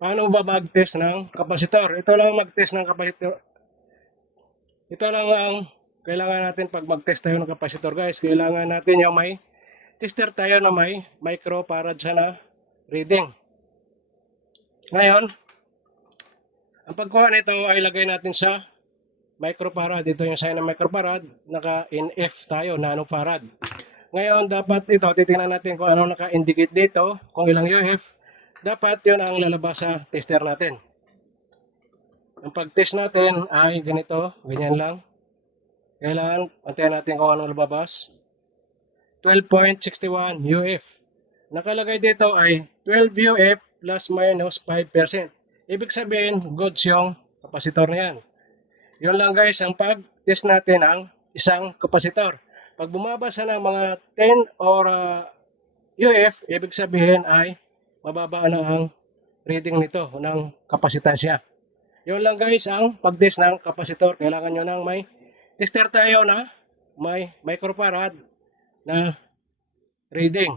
Paano ba mag-test ng kapasitor? Ito lang mag-test ng kapasitor. Ito lang ang kailangan natin pag mag-test tayo ng kapasitor, guys. Kailangan natin yung may tester tayo na may microfarad siya na reading. Ngayon, ang pagkuha nito ay lagay natin sa microfarad. Ito yung sign ng microfarad. Naka-NF tayo, nanofarad. Ngayon, dapat ito, titingnan natin kung ano naka-indicate dito, kung ilang UF. Dapat yun ang lalabas sa tester natin. Ang pag-test natin ay ganito, ganyan lang. Kailangan, antayin natin kung ano lumabas. 12.61 UF. Nakalagay dito ay 12 UF plus minus 5%. Ibig sabihin, goods yung kapasitor na yan. Yun lang guys, ang pag-test natin ang isang kapasitor. Pag bumabasa ng mga 10 or UF, ibig sabihin ay mababa na ang reading nito ng kapasitansya. Yun lang guys ang pag-test ng kapasitor. Kailangan nyo ng may tester tayo na may microfarad na reading.